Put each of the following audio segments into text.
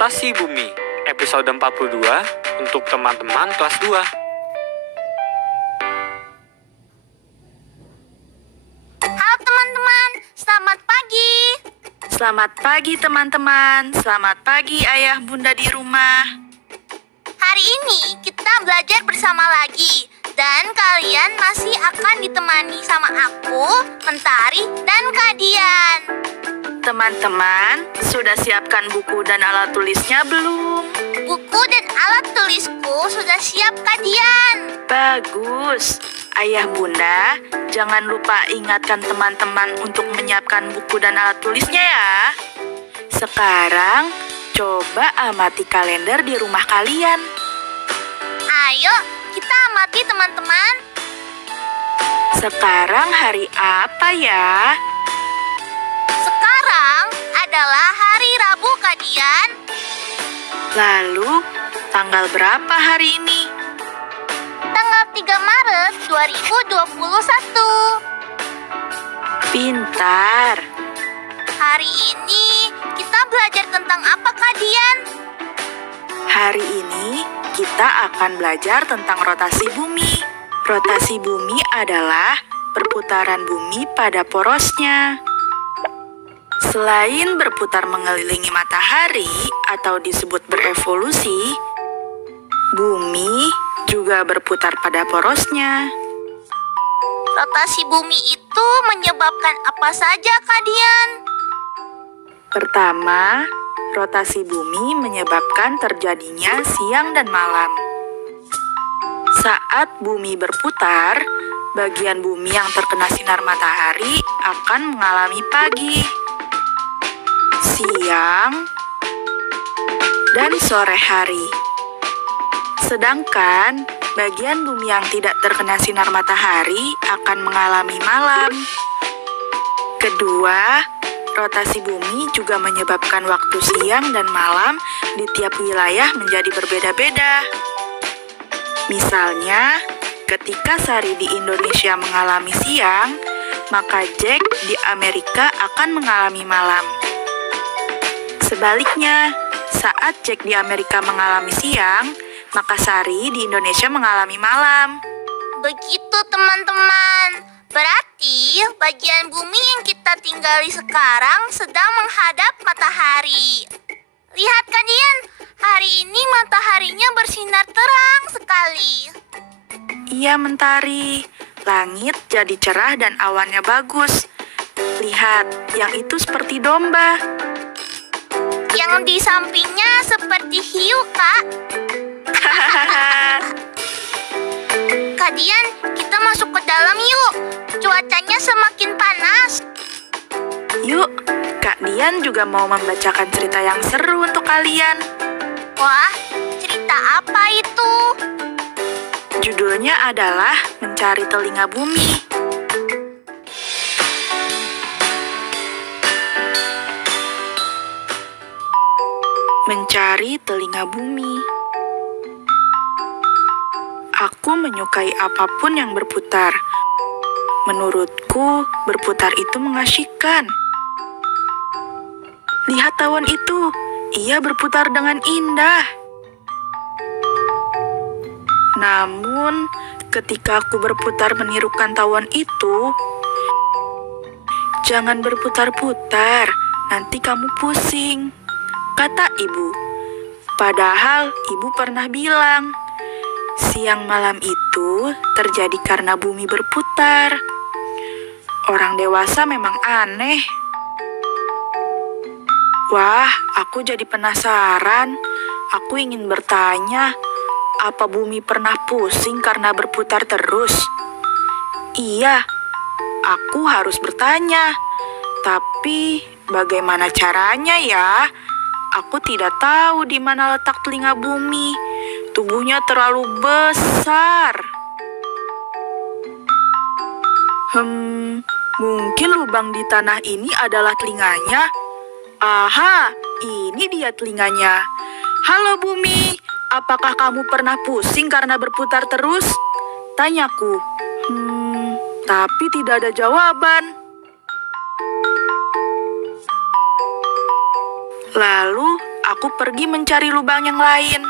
Rotasi Bumi, episode 42 untuk teman-teman kelas 2. Halo teman-teman, selamat pagi. Selamat pagi teman-teman, selamat pagi ayah bunda di rumah. Hari ini kita belajar bersama lagi. Dan kalian masih akan ditemani sama aku, Mentari, dan Kak Dian. Teman-teman, sudah siapkan buku dan alat tulisnya belum? Buku dan alat tulisku sudah siap, Kak Dian. Bagus. Ayah bunda, jangan lupa ingatkan teman-teman untuk menyiapkan buku dan alat tulisnya ya. Sekarang, coba amati kalender di rumah kalian. Ayo, kita amati teman-teman. Sekarang hari apa ya? Sekarang adalah hari Rabu, Kak Dian. Lalu, tanggal berapa hari ini? Tanggal 3 Maret 2021. Pintar. Hari ini kita belajar tentang apa, Kak Dian? Hari ini kita akan belajar tentang rotasi bumi. Rotasi bumi adalah perputaran bumi pada porosnya. Selain berputar mengelilingi matahari atau disebut berevolusi, bumi juga berputar pada porosnya. Rotasi bumi itu menyebabkan apa saja, Kak Dian? Pertama, rotasi bumi menyebabkan terjadinya siang dan malam. Saat bumi berputar, bagian bumi yang terkena sinar matahari akan mengalami pagi, siang, dan sore hari. Sedangkan bagian bumi yang tidak terkena sinar matahari akan mengalami malam. Kedua, rotasi bumi juga menyebabkan waktu siang dan malam di tiap wilayah menjadi berbeda-beda. Misalnya, ketika Sari di Indonesia mengalami siang, maka Jack di Amerika akan mengalami malam. Sebaliknya, saat Jack di Amerika mengalami siang, maka Sari di Indonesia mengalami malam. Begitu, teman-teman. Berarti bagian bumi yang kita tinggali sekarang sedang menghadap matahari. Lihat, Kak Dian, hari ini mataharinya bersinar terang sekali. Iya, Mentari. Langit jadi cerah dan awannya bagus. Lihat, yang itu seperti domba. Yang di sampingnya seperti hiu, Kak. Kak Dian, kita masuk ke dalam yuk. Cuacanya semakin panas. Yuk, Kak Dian juga mau membacakan cerita yang seru untuk kalian. Wah, cerita apa itu? Judulnya adalah Mencari Telinga Bumi. Mencari telinga bumi. Aku menyukai apapun yang berputar. Menurutku, berputar itu mengasyikkan. Lihat tawon itu, ia berputar dengan indah. Namun, ketika aku berputar menirukan tawon itu, jangan berputar-putar, nanti kamu pusing, kata ibu. Padahal ibu pernah bilang, siang malam itu terjadi karena bumi berputar. Orang dewasa memang aneh. Wah, aku jadi penasaran. Aku ingin bertanya, apa bumi pernah pusing karena berputar terus? Iya, aku harus bertanya. Tapi bagaimana caranya ya? Aku tidak tahu di mana letak telinga bumi. Tubuhnya terlalu besar. Mungkin lubang di tanah ini adalah telinganya. Aha, ini dia telinganya. Halo bumi, apakah kamu pernah pusing karena berputar terus? Tanyaku. Tapi tidak ada jawaban. Lalu aku pergi mencari lubang yang lain.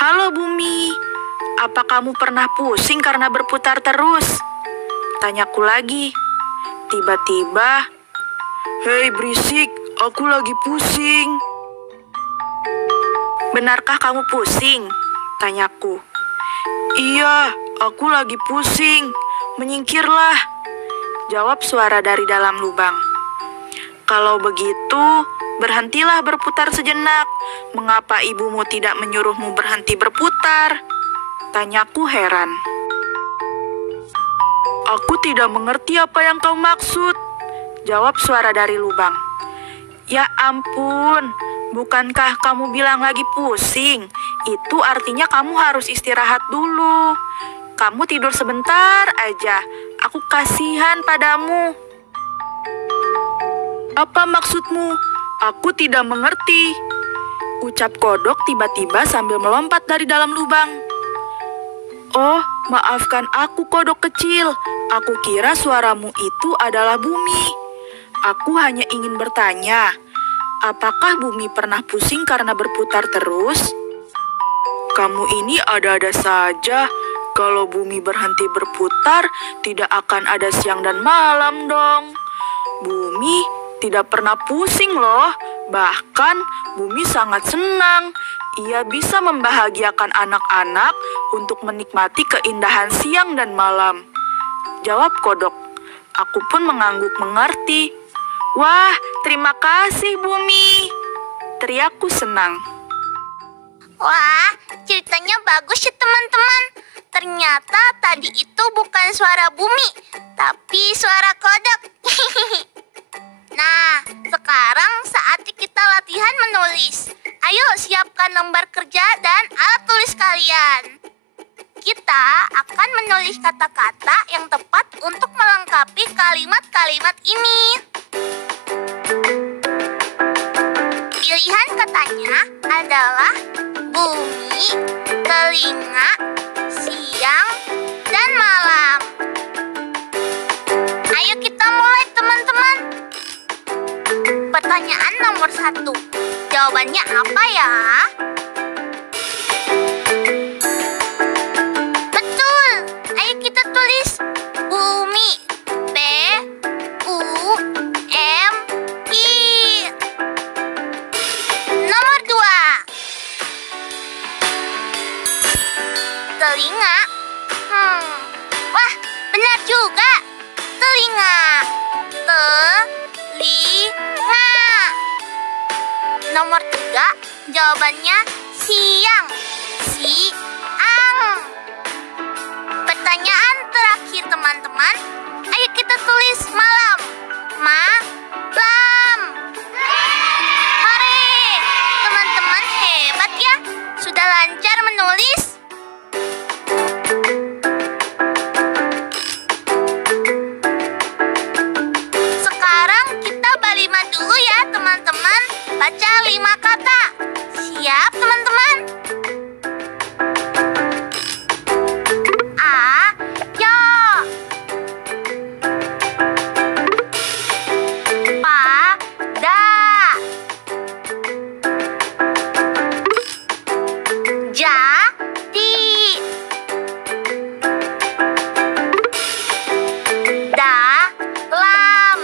Halo Bumi, apa kamu pernah pusing karena berputar terus? Tanyaku lagi. Tiba-tiba, hei berisik, aku lagi pusing. Benarkah kamu pusing? Tanyaku. Iya, aku lagi pusing. Menyingkirlah, jawab suara dari dalam lubang. Kalau begitu, berhentilah berputar sejenak. Mengapa ibumu tidak menyuruhmu berhenti berputar? Tanyaku heran. Aku tidak mengerti apa yang kau maksud, jawab suara dari lubang. Ya ampun, bukankah kamu bilang lagi pusing? Itu artinya kamu harus istirahat dulu. Kamu tidur sebentar aja, aku kasihan padamu. Apa maksudmu? Aku tidak mengerti, ucap kodok tiba-tiba sambil melompat dari dalam lubang. Oh, maafkan aku kodok kecil. Aku kira suaramu itu adalah Bumi. Aku hanya ingin bertanya, apakah Bumi pernah pusing karena berputar terus? Kamu ini ada-ada saja. Kalau Bumi berhenti berputar, tidak akan ada siang dan malam dong. Bumi tidak pernah pusing loh. Bahkan Bumi sangat senang. Ia bisa membahagiakan anak-anak untuk menikmati keindahan siang dan malam, jawab kodok. Aku pun mengangguk mengerti. Wah, terima kasih Bumi, teriakku senang. Wah, ceritanya bagus ya teman-teman. Ternyata tadi itu bukan suara Bumi, tapi suara kodok. Nah, sekarang saatnya kita latihan menulis. Ayo siapkan lembar kerja dan alat tulis kalian. Kita akan menulis kata-kata yang tepat untuk melengkapi kalimat-kalimat ini. Pilihan katanya adalah bumi, telinga, siang, dan malam. Ayo kita mulai teman-teman. Pertanyaan nomor 1. Jawabannya apa ya? Betul. Ayo kita tulis bumi. B-U-M-I. Nomor 2. Telinga. Wah, benar juga. Telinga. Telinga. Nomor 3, jawabannya siang. Siang. Pertanyaan terakhir teman-teman. Ayo kita tulis malam. Malam. Hore, teman-teman hebat ya. Sudah lancar menulis. Sekarang kita balima dulu ya teman-teman. Baca 5 kata. Siap teman-teman? Ayo. Pada. Jadi. Dalam.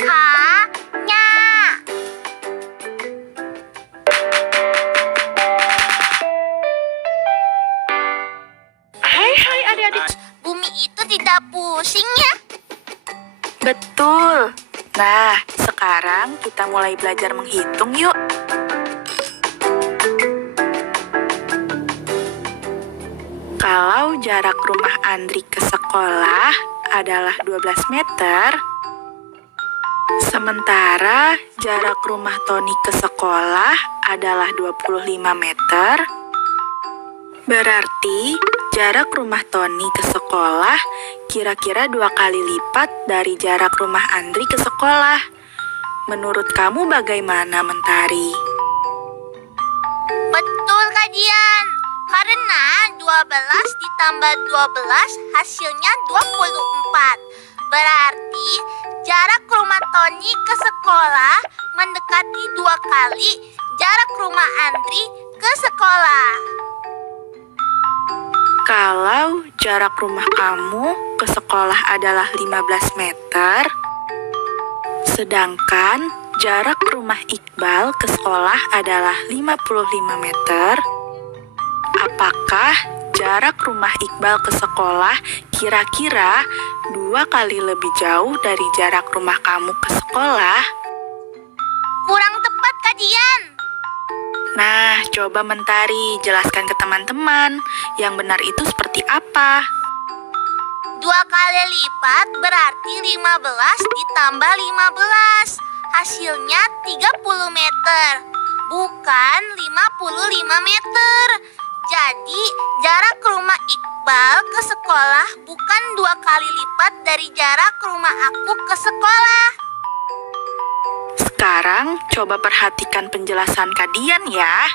Hanya. Hai adik-adik. Bumi itu tidak pusing ya? Betul. Nah, sekarang kita mulai belajar menghitung yuk. Kalau jarak rumah Andri ke sekolah adalah 12 meter, sementara jarak rumah Tony ke sekolah adalah 25 meter, berarti jarak rumah Tony ke sekolah kira-kira 2 kali lipat dari jarak rumah Andri ke sekolah. Menurut kamu bagaimana, Mentari? Betul Kak Dian. Karena 12 ditambah 12 hasilnya 24. Berarti jarak rumah Tony ke sekolah mendekati 2 kali jarak rumah Andri ke sekolah. Kalau jarak rumah kamu ke sekolah adalah 15 meter, sedangkan jarak rumah Iqbal ke sekolah adalah 55 meter, apakah jarak rumah Iqbal ke sekolah kira-kira 2 kali lebih jauh dari jarak rumah kamu ke sekolah? Kurang tepat, Kak. Nah, coba Mentari jelaskan ke teman-teman yang benar itu seperti apa. 2 kali lipat berarti 15 ditambah 15. Hasilnya 30 meter, bukan 55 meter. Jadi, jarak rumah Iqbal ke sekolah bukan 2 kali lipat dari jarak rumah aku ke sekolah. Sekarang coba perhatikan penjelasan Kak Dian ya.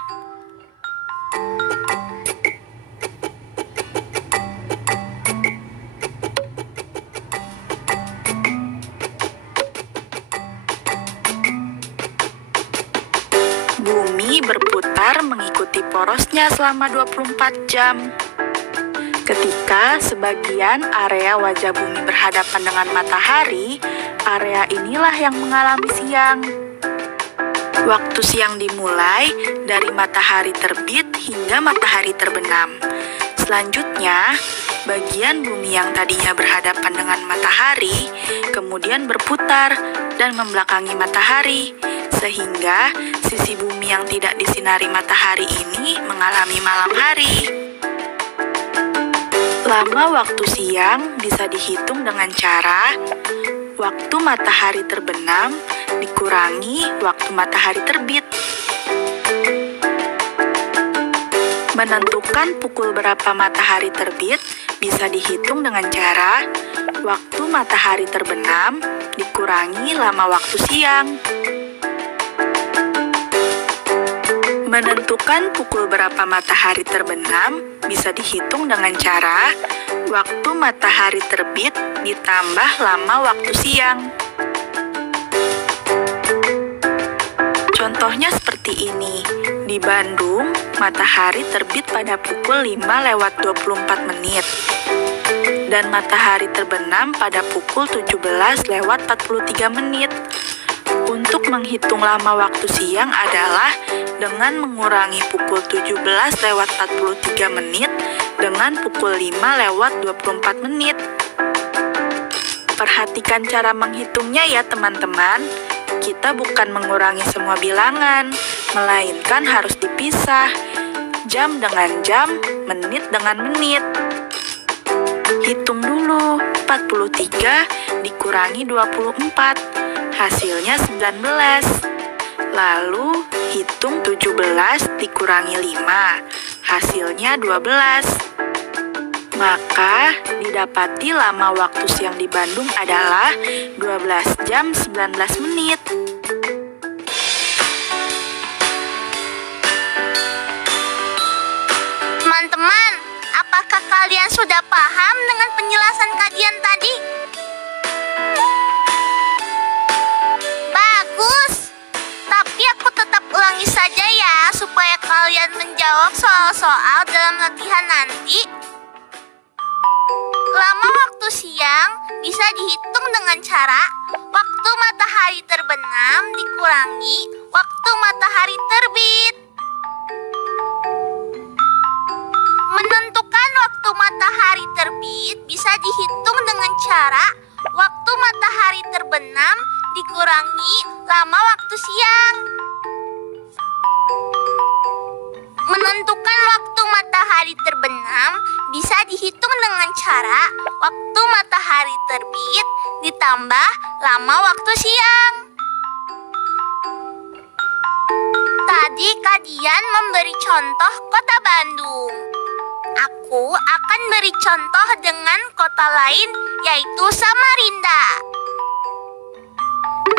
Bumi berputar mengikuti porosnya selama 24 jam. Ketika sebagian area wajah bumi berhadapan dengan matahari, area inilah yang mengalami siang. Waktu siang dimulai dari matahari terbit hingga matahari terbenam. Selanjutnya, bagian bumi yang tadinya berhadapan dengan matahari kemudian berputar dan membelakangi matahari, sehingga sisi bumi yang tidak disinari matahari ini mengalami malam hari. Lama waktu siang bisa dihitung dengan cara waktu matahari terbenam dikurangi waktu matahari terbit. Menentukan pukul berapa matahari terbit bisa dihitung dengan cara waktu matahari terbenam dikurangi lama waktu siang. Menentukan pukul berapa matahari terbenam bisa dihitung dengan cara waktu matahari terbit ditambah lama waktu siang. Contohnya seperti ini. Di Bandung, matahari terbit pada pukul 5:24 menit. Dan matahari terbenam pada pukul 17:43 menit. Untuk menghitung lama waktu siang adalah dengan mengurangi pukul 17:43 menit dengan pukul 5:24 menit. Perhatikan cara menghitungnya ya teman-teman. Kita bukan mengurangi semua bilangan, melainkan harus dipisah. Jam dengan jam, menit dengan menit. Hitung dulu, 43 dikurangi 24, hasilnya 19. Lalu, hitung 17 dikurangi 5, hasilnya 12. Maka, didapati lama waktu siang di Bandung adalah 12 jam 19 menit. Teman-teman, apakah kalian sudah paham dengan penjelasan kajian tadi? Bagus. Tapi aku tetap ulangi saja ya, supaya kalian menjawab soal-soal dalam latihan nanti. Lama waktu siang bisa dihitung dengan cara waktu matahari terbenam dikurangi waktu matahari terbit. Menentukan waktu matahari terbit bisa dihitung dengan cara waktu matahari terbenam dikurangi lama waktu siang. Menentukan waktu matahari terbenam bisa dihitung dengan cara waktu matahari terbit ditambah lama waktu siang. Tadi Kadian memberi contoh kota Bandung. Aku akan beri contoh dengan kota lain, yaitu Samarinda.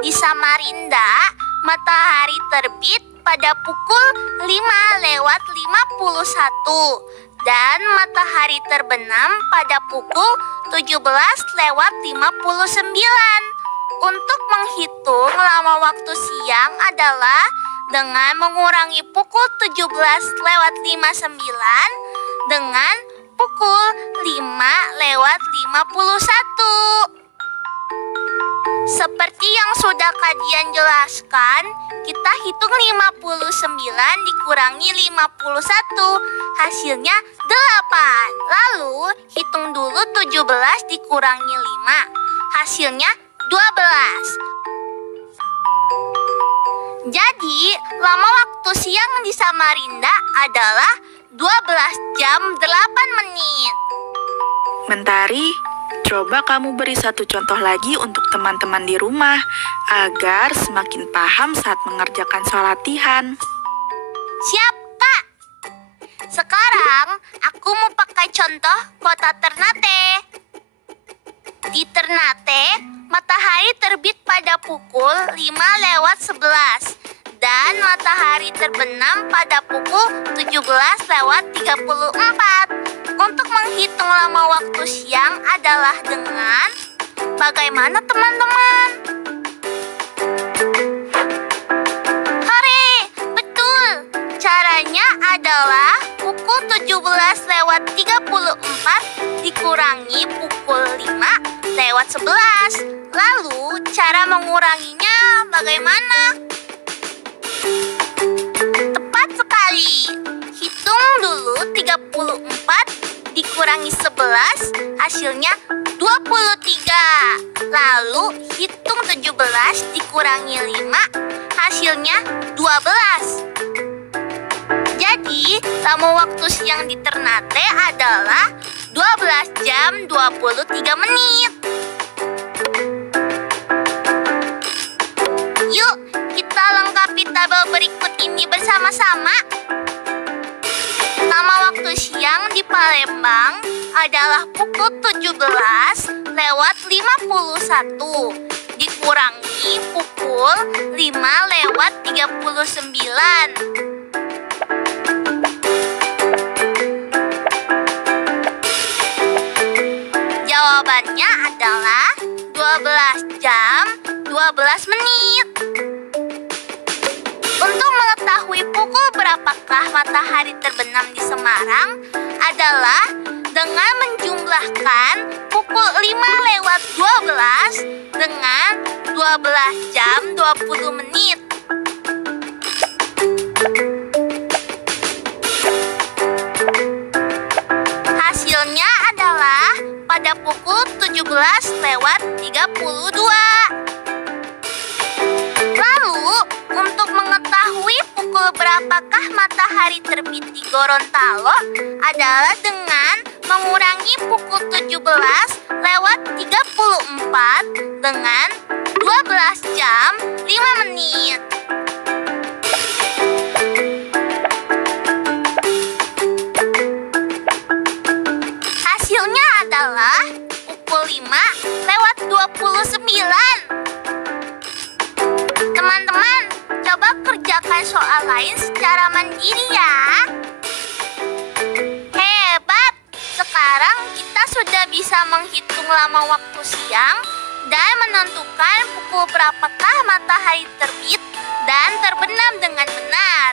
Di Samarinda, matahari terbit pada pukul 5:51 dan matahari terbenam pada pukul 17:59. Untuk menghitung lama waktu siang adalah dengan mengurangi pukul 17:59 dengan pukul 5:51. Seperti yang sudah kajian jelaskan, kita hitung 59 dikurangi 51, hasilnya 8. Lalu hitung dulu 17 dikurangi 5, hasilnya 12. Jadi, lama waktu siang di Samarinda adalah 12 jam 8 menit. Mentari, coba kamu beri satu contoh lagi untuk teman-teman di rumah agar semakin paham saat mengerjakan soal latihan. Siap, Kak. Sekarang, aku mau pakai contoh kota Ternate. Di Ternate, matahari terbit pada pukul 5:11 dan matahari terbenam pada pukul 17:34. Untuk menghitung lama waktu siang adalah dengan bagaimana teman-teman? Hore, betul. Caranya adalah pukul 17:34 dikurangi pukul 5:11. Lalu cara menguranginya bagaimana? Tepat sekali. Hitung dulu 34 dikurangi 11, hasilnya 23. Lalu hitung 17 dikurangi 5, hasilnya 12. Jadi, lama waktu siang di Ternate adalah 12 jam 23 menit. Yuk, kita lengkapi tabel berikut ini bersama-sama. Lama waktu siang di Palembang adalah pukul 17:51 dikurangi pukul 5:39. Jawabannya adalah 12 jam 12 menit. Untuk mengetahui pukul berapakah matahari terbenam di Semarang adalah dengan menjumlahkan pukul 5:12 dengan 12 jam 20 menit. Hasilnya adalah pada pukul 17:32. Lalu, untuk mengetahui pukul berapakah matahari terbit di Gorontalo adalah dengan mengurangi pukul 17:34 dengan 12 jam 5 menit. Hasilnya adalah pukul 5:29. Teman-teman, coba kerjakan soal lain secara mandiri ya. Hebat! Sekarang kita sudah bisa menghitung lama waktu siang dan menentukan pukul berapakah matahari terbit dan terbenam dengan benar.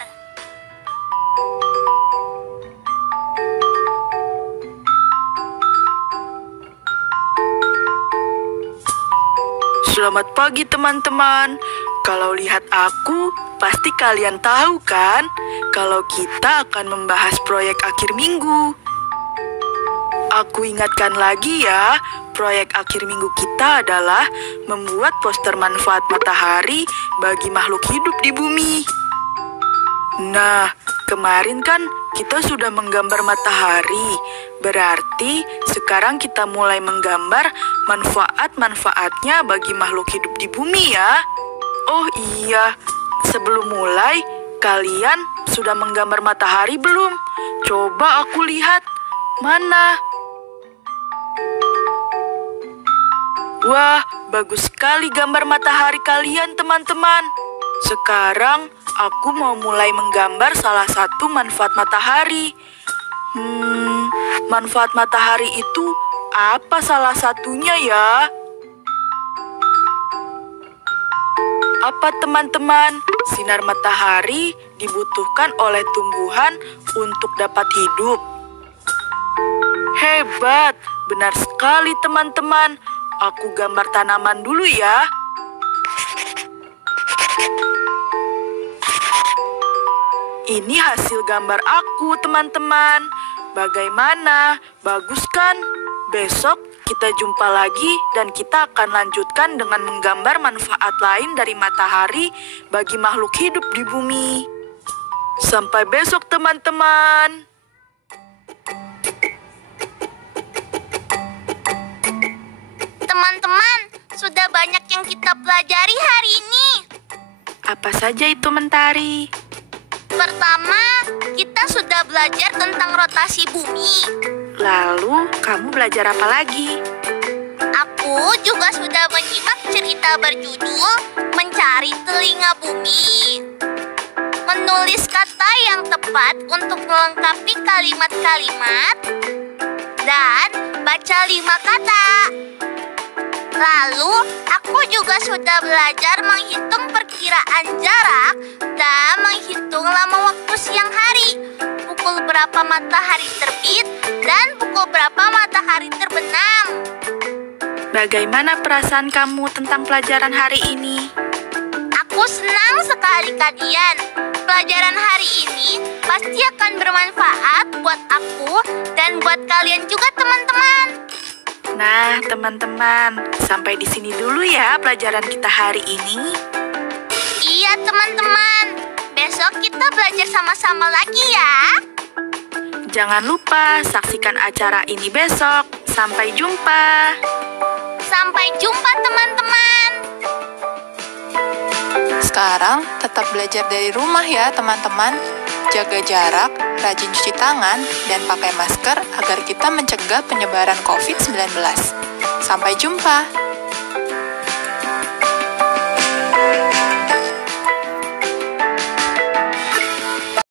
Selamat pagi teman-teman. Kalau lihat aku, pasti kalian tahu kan kalau kita akan membahas proyek akhir minggu. Aku ingatkan lagi ya, proyek akhir minggu kita adalah membuat poster manfaat matahari bagi makhluk hidup di bumi. Nah, kemarin kan kita sudah menggambar matahari. Berarti sekarang kita mulai menggambar manfaat-manfaatnya bagi makhluk hidup di bumi ya. Oh iya, sebelum mulai, kalian sudah menggambar matahari belum? Coba aku lihat. Mana? Wah, bagus sekali gambar matahari kalian, teman-teman. Sekarang, aku mau mulai menggambar salah satu manfaat matahari. Manfaat matahari itu apa salah satunya ya? apa teman-teman? Sinar matahari dibutuhkan oleh tumbuhan untuk dapat hidup. Hebat, benar sekali teman-teman. Aku gambar tanaman dulu ya. Ini hasil gambar aku, teman-teman. Bagaimana? Bagus kan? Besok kita jumpa lagi dan kita akan lanjutkan dengan menggambar manfaat lain dari matahari bagi makhluk hidup di bumi. Sampai besok, teman-teman. Teman-teman, sudah banyak yang kita pelajari hari ini. Apa saja itu, Mentari? Pertama, kita sudah belajar tentang rotasi bumi. Lalu, kamu belajar apa lagi? Aku juga sudah menyimak cerita berjudul Mencari Telinga Bumi. Menulis kata yang tepat untuk melengkapi kalimat-kalimat dan baca 5 kata. Lalu, aku juga sudah belajar menghitung perkiraan jarak dan menghitung lama waktu siang hari, pukul berapa matahari terbit dan pukul berapa matahari terbenam. Bagaimana perasaan kamu tentang pelajaran hari ini? Aku senang sekali, Kak Dian. Pelajaran hari ini pasti akan bermanfaat buat aku dan buat kalian juga, teman-teman. Nah, teman-teman, sampai di sini dulu ya pelajaran kita hari ini. Iya, teman-teman. Besok kita belajar sama-sama lagi ya. Jangan lupa saksikan acara ini besok. Sampai jumpa. Sampai jumpa, teman-teman. Sekarang tetap belajar dari rumah ya teman-teman. Jaga jarak, rajin cuci tangan, dan pakai masker agar kita mencegah penyebaran COVID-19. Sampai jumpa!